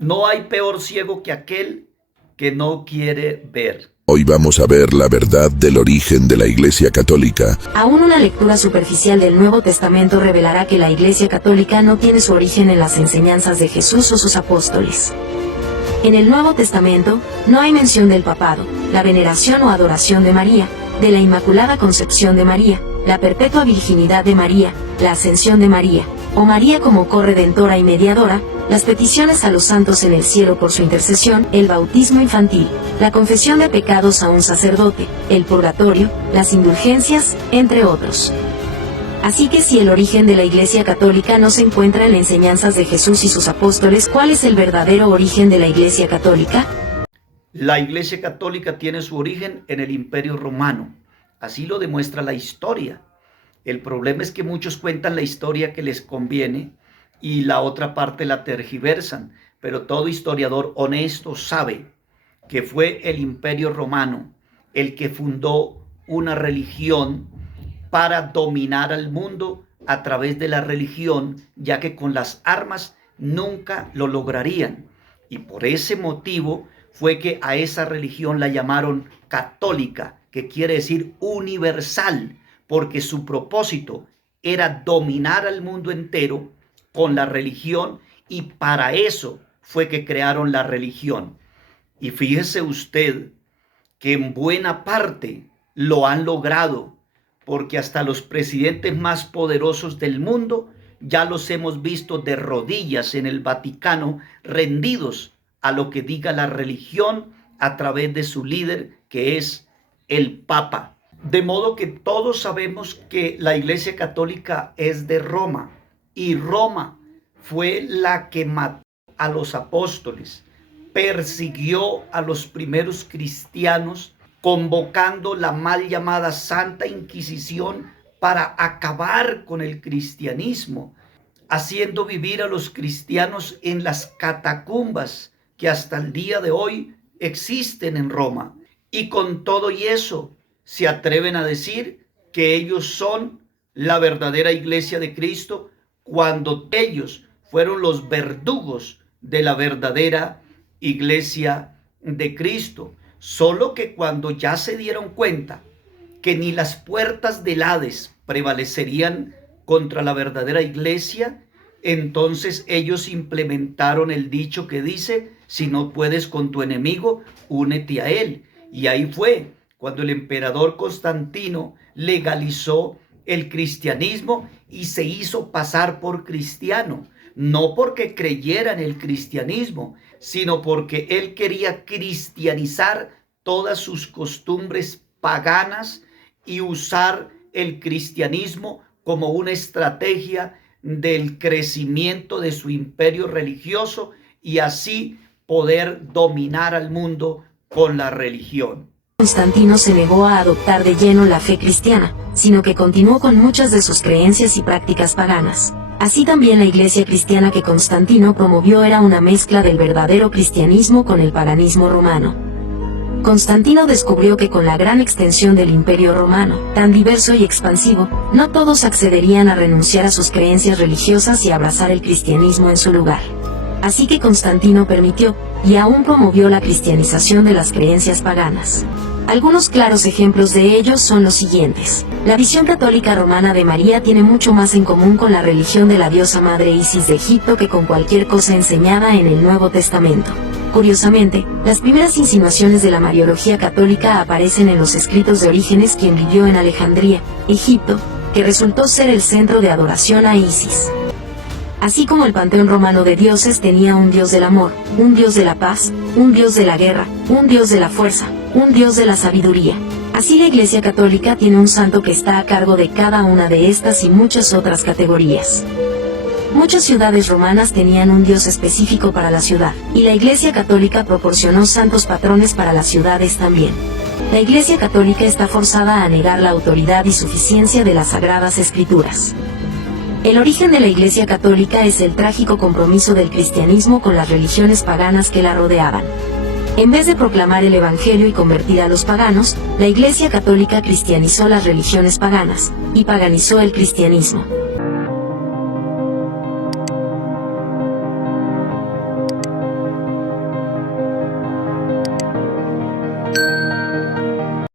No hay peor ciego que aquel que no quiere ver. Hoy vamos a ver la verdad del origen de la Iglesia Católica. Aún una lectura superficial del Nuevo Testamento revelará que la Iglesia Católica no tiene su origen en las enseñanzas de Jesús o sus apóstoles. En el Nuevo Testamento, no hay mención del papado, la veneración o adoración de María, de la Inmaculada Concepción de María, la perpetua virginidad de María, la ascensión de María, o María como corredentora y mediadora, las peticiones a los santos en el cielo por su intercesión, el bautismo infantil, la confesión de pecados a un sacerdote, el purgatorio, las indulgencias, entre otros. Así que si el origen de la Iglesia Católica no se encuentra en las enseñanzas de Jesús y sus apóstoles, ¿cuál es el verdadero origen de la Iglesia Católica? La Iglesia Católica tiene su origen en el Imperio Romano. Así lo demuestra la historia. El problema es que muchos cuentan la historia que les conviene y la otra parte la tergiversan. Pero todo historiador honesto sabe que fue el Imperio Romano el que fundó una religión para dominar al mundo a través de la religión, ya que con las armas nunca lo lograrían. Y por ese motivo fue que a esa religión la llamaron católica, que quiere decir universal, porque su propósito era dominar al mundo entero con la religión, y para eso fue que crearon la religión. Y fíjese usted que en buena parte lo han logrado, porque hasta los presidentes más poderosos del mundo ya los hemos visto de rodillas en el Vaticano, rendidos a lo que diga la religión a través de su líder, que es el Papa. De modo que todos sabemos que la Iglesia Católica es de Roma, y Roma fue la que mató a los apóstoles, persiguió a los primeros cristianos, convocando la mal llamada Santa Inquisición para acabar con el cristianismo, haciendo vivir a los cristianos en las catacumbas que hasta el día de hoy existen en Roma. Y con todo y eso, se atreven a decir que ellos son la verdadera Iglesia de Cristo, cuando ellos fueron los verdugos de la verdadera Iglesia de Cristo. Solo que cuando ya se dieron cuenta que ni las puertas del Hades prevalecerían contra la verdadera iglesia, entonces ellos implementaron el dicho que dice: si no puedes con tu enemigo, únete a él. Y ahí fue cuando el emperador Constantino legalizó el cristianismo y se hizo pasar por cristiano, no porque creyera en el cristianismo, sino porque él quería cristianizar todas sus costumbres paganas y usar el cristianismo como una estrategia del crecimiento de su imperio religioso, y así poder dominar al mundo con la religión. Constantino se negó a adoptar de lleno la fe cristiana, sino que continuó con muchas de sus creencias y prácticas paganas. Así también la iglesia cristiana que Constantino promovió era una mezcla del verdadero cristianismo con el paganismo romano. Constantino descubrió que con la gran extensión del Imperio Romano, tan diverso y expansivo, no todos accederían a renunciar a sus creencias religiosas y abrazar el cristianismo en su lugar. Así que Constantino permitió, y aún promovió, la cristianización de las creencias paganas. Algunos claros ejemplos de ellos son los siguientes. La visión católica romana de María tiene mucho más en común con la religión de la diosa madre Isis de Egipto que con cualquier cosa enseñada en el Nuevo Testamento. Curiosamente, las primeras insinuaciones de la Mariología católica aparecen en los escritos de Orígenes, quien vivió en Alejandría, Egipto, que resultó ser el centro de adoración a Isis. Así como el panteón romano de dioses tenía un dios del amor, un dios de la paz, un dios de la guerra, un dios de la fuerza, un dios de la sabiduría. Así la Iglesia Católica tiene un santo que está a cargo de cada una de estas y muchas otras categorías. Muchas ciudades romanas tenían un dios específico para la ciudad, y la Iglesia Católica proporcionó santos patrones para las ciudades también. La Iglesia Católica está forzada a negar la autoridad y suficiencia de las Sagradas Escrituras. El origen de la Iglesia Católica es el trágico compromiso del cristianismo con las religiones paganas que la rodeaban. En vez de proclamar el Evangelio y convertir a los paganos, la Iglesia Católica cristianizó las religiones paganas, y paganizó el cristianismo.